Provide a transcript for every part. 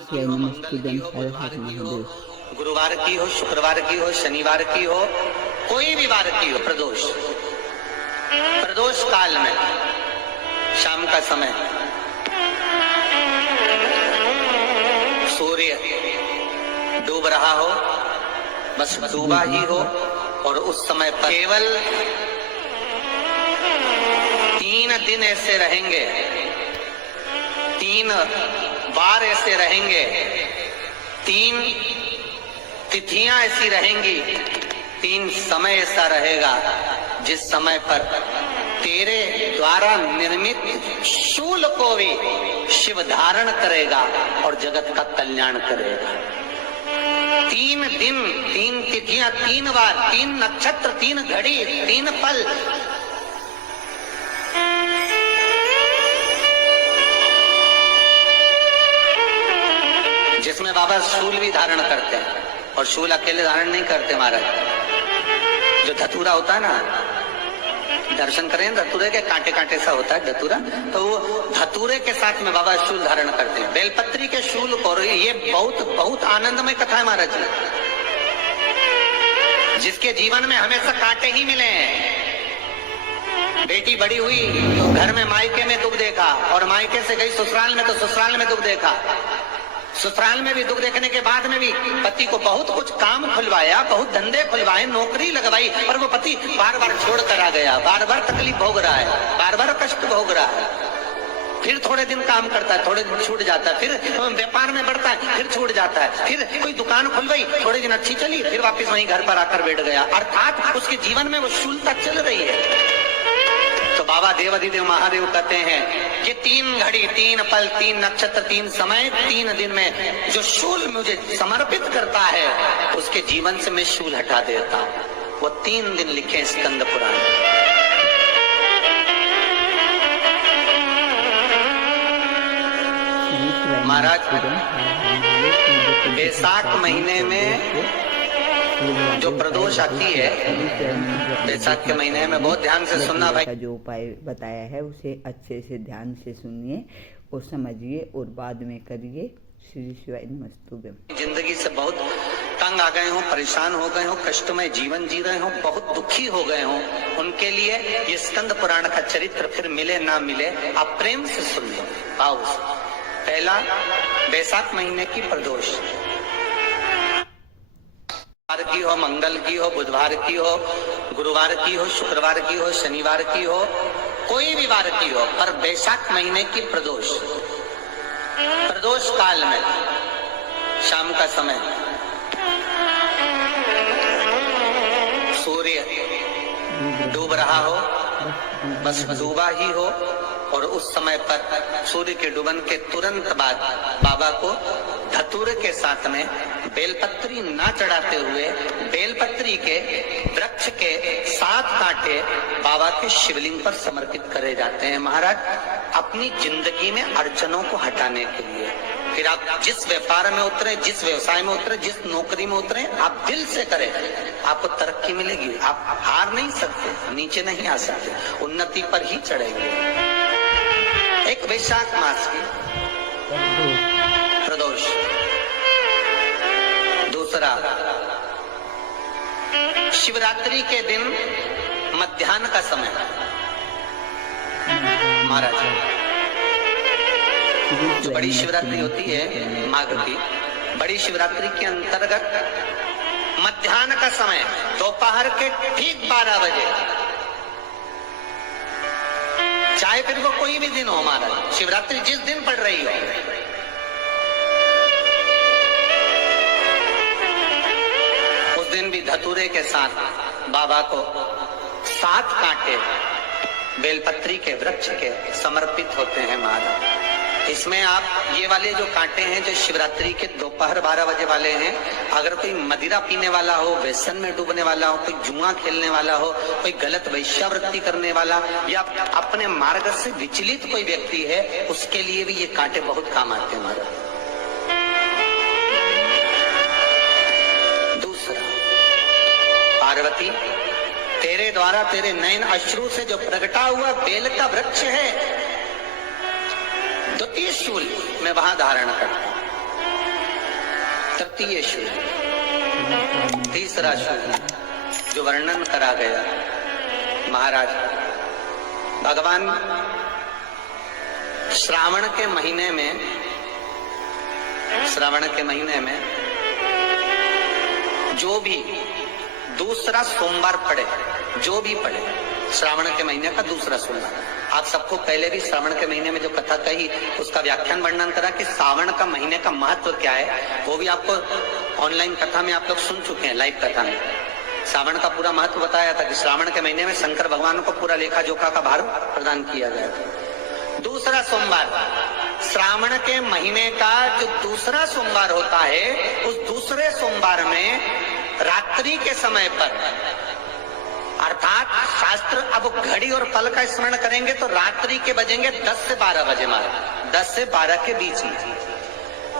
शिवाय नमस्तुभ्यं। हर हर महादेव। गुरुवार की हो, शुक्रवार की हो, शनिवार की हो, कोई भी वार की हो, प्रदोष प्रदोष काल में शाम का समय सूर्य डूब रहा हो, बस डूबा ही हो, और उस समय पर केवल 3 दिन ऐसे रहेंगे, 3 बार ऐसे रहेंगे, 3 तिथियां ऐसी रहेंगी, 3 समय ऐसा रहेगा जिस समय पर तेरे द्वारा निर्मित शूल को भी शिव धारण करेगा और जगत का कल्याण करेगा। 3 दिन, 3 तिथियां, 3 बार, 3 नक्षत्र, 3 घड़ी, 3 पल। जिसमें बाबा शूल भी धारण करते हैं, और शूल अकेले धारण नहीं करते महाराज। जो धतूरा होता है ना, दर्शन करें धतूरे के, कांटे कांटे सा होता है धतूरा, तो वो धतूरे के साथ में बाबा शूल धारण करते हैं। बेलपत्री के शूल को, ये बहुत बहुत आनंदमय कथा है महाराज जी। जिसके जीवन में हमेशा कांटे ही मिले हैं। बेटी बड़ी हुई तो घर में मायके में दुख देखा, और मायके से गई ससुराल में तो ससुराल में दुख देखा। ससुराल में भी दुख देखने के बाद में भी पति को बहुत कुछ काम खुलवाया, बहुत धंधे खुलवाए, नौकरी लगवाई, पर वो पति बार बार छोड़ कर आ गया, बार बार तकलीफ भोग रहा है, बार बार कष्ट भोग रहा है। फिर थोड़े दिन काम करता है, थोड़े दिन छूट जाता है, फिर व्यापार में बढ़ता है, फिर छूट जाता है, फिर कोई दुकान खुलवाई, थोड़े दिन अच्छी चली, फिर वापस वहीं घर पर आकर बैठ गया। अर्थात उसके जीवन में वो शूलता चल रही है। तो बाबा देवाधिदेव महादेव कहते हैं कि 3 घड़ी, 3 पल, 3 नक्षत्र, 3 समय, 3 दिन में जो शूल मुझे समर्पित करता है, उसके जीवन से मैं शूल हटा देता हूं। वो 3 दिन लिखे स्कंद पुराण। महाराज बैसाख महीने में जो प्रदोष आती है, बैसाख के महीने में बहुत ध्यान से सुनना भाई। जो उपाय बताया है उसे अच्छे से ध्यान से सुनिए और समझिए और बाद में करिए। श्री शिवाय नमस्तुभ्यं। जिंदगी से बहुत तंग आ गए हो, परेशान हो गए हो, कष्टमय जीवन जी रहे हो, बहुत दुखी हो गए हो, उनके लिए ये स्कंद पुराण का चरित्र फिर मिले ना मिले, आप प्रेम से सुन लो। आओ, पहला बैसाख महीने की प्रदोष की हो, मंगल की हो, बुधवार की हो, गुरुवार की हो, शुक्रवार की हो, शनिवार की हो, कोई भी वार की हो, पर बैसाख महीने की प्रदोष प्रदोष काल में शाम का समय सूर्य डूब रहा हो, बस डूबा ही हो, और उस समय पर सूर्य के डूबन के तुरंत बाद बाबा को धतूरे के साथ में बेलपत्री ना चढ़ाते हुए बेलपत्री के वृक्ष के 7 कांटे बाबा के शिवलिंग पर समर्पित करे जाते हैं महाराज, अपनी जिंदगी में अड़चनों को हटाने के लिए। फिर आप जिस व्यापार में उतरे, जिस व्यवसाय में उतरे, जिस नौकरी में उतरे, आप दिल से करें, आपको तरक्की मिलेगी। आप हार नहीं सकते, नीचे नहीं आ सकते, उन्नति पर ही चढ़ेंगे। एक वैशाख मास की प्रदोष, दूसरा शिवरात्रि के दिन मध्याह्न का समय महाराज। जो बड़ी शिवरात्रि होती है माघ की, बड़ी शिवरात्रि के अंतर्गत मध्याह्न का समय, दोपहर के ठीक 12 बजे, चाहे फिर वो कोई भी दिन हो महाराज, शिवरात्रि जिस दिन पड़ रही हो, उस दिन भी धतूरे के साथ बाबा को 7 कांटे बेलपत्री के वृक्ष के समर्पित होते हैं महाराज। इसमें आप ये वाले जो कांटे हैं, जो शिवरात्रि के दोपहर 12 बजे वाले हैं, अगर कोई मदिरा पीने वाला हो, व्यसन में डूबने वाला हो, कोई जुआ खेलने वाला हो, कोई गलत वैश्यावृत्ति करने वाला, या अपने मार्ग से विचलित कोई व्यक्ति है, उसके लिए भी ये कांटे बहुत काम आते हैं महाराज। दूसरा, पार्वती तेरे द्वारा तेरे नयन अश्रु से जो प्रगटा हुआ बेल का वृक्ष है, द्वितीय शूल मैं वहां धारण करता हूं। तृतीय शुभ, तीसरा शुभ जो वर्णन करा गया महाराज, भगवान श्रावण के महीने में जो भी दूसरा सोमवार पड़े, जो भी पड़े श्रावण के महीने का दूसरा सोमवार, आप सबको पहले भी श्रावण के महीने में जो कथा कही उसका व्याख्यान वर्णन करा कि श्रावण का महीने का महत्व क्या है, वो भी आपको ऑनलाइन कथा में आप लोग सुन चुके हैं, लाइव कथा में श्रावण का पूरा महत्व बताया था कि श्रावण के महीने में शंकर भगवान को पूरा लेखा जोखा का भार प्रदान किया गया था। दूसरा सोमवार, श्रावण के महीने का जो दूसरा सोमवार होता है, उस दूसरे सोमवार में रात्रि के समय पर, अर्थात शास्त्र अब घड़ी और पल का स्मरण करेंगे तो रात्रि के बजेंगे 10 से 12 बजे, महाराज 10 से 12 के बीच में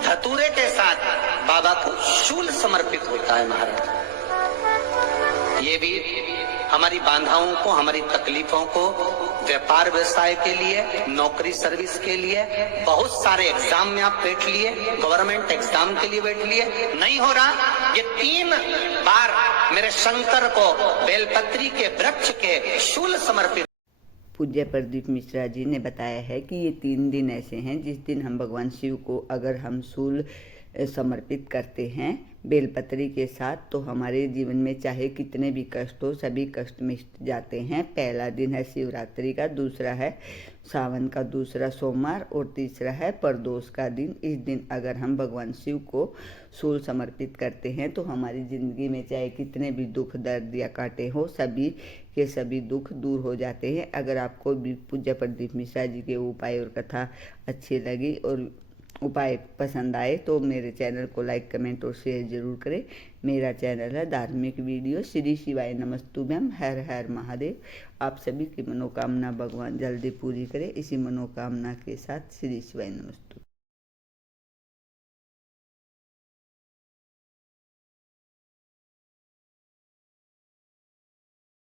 धतूरे के साथ बाबा को शूल समर्पित होता है महाराज। ये भी हमारी बाधाओं को, हमारी तकलीफों को, व्यापार व्यवसाय के लिए, नौकरी सर्विस के लिए, बहुत सारे एग्जाम में आप बैठ लिए, गवर्नमेंट एग्जाम के लिए बैठ लिए, नहीं हो रहा, ये 3 बार मेरे शंकर को बेलपत्री के वृक्ष के शूल समर्पित। पूज्य प्रदीप मिश्रा जी ने बताया है कि ये 3 दिन ऐसे हैं जिस दिन हम भगवान शिव को अगर हम शूल समर्पित करते हैं बेलपत्री के साथ, तो हमारे जीवन में चाहे कितने भी कष्ट हो, सभी कष्ट मिट जाते हैं। पहला दिन है शिवरात्रि का, दूसरा है सावन का दूसरा सोमवार और तीसरा है प्रदोष का दिन। इस दिन अगर हम भगवान शिव को शूल समर्पित करते हैं तो हमारी ज़िंदगी में चाहे कितने भी दुख दर्द या कांटे हो, सभी के सभी दुख दूर हो जाते हैं। अगर आपको भी पूज्य प्रदीप मिश्रा जी के उपाय और कथा अच्छी लगी और उपाय पसंद आए तो मेरे चैनल को लाइक, कमेंट और शेयर जरूर करें। मेरा चैनल है धार्मिक वीडियो। श्री शिवाय नमस्तुभ्यम, हर हर महादेव। आप सभी की मनोकामना भगवान जल्दी पूरी करे, इसी मनोकामना के साथ श्री शिवाय नमस्तुभ्यम।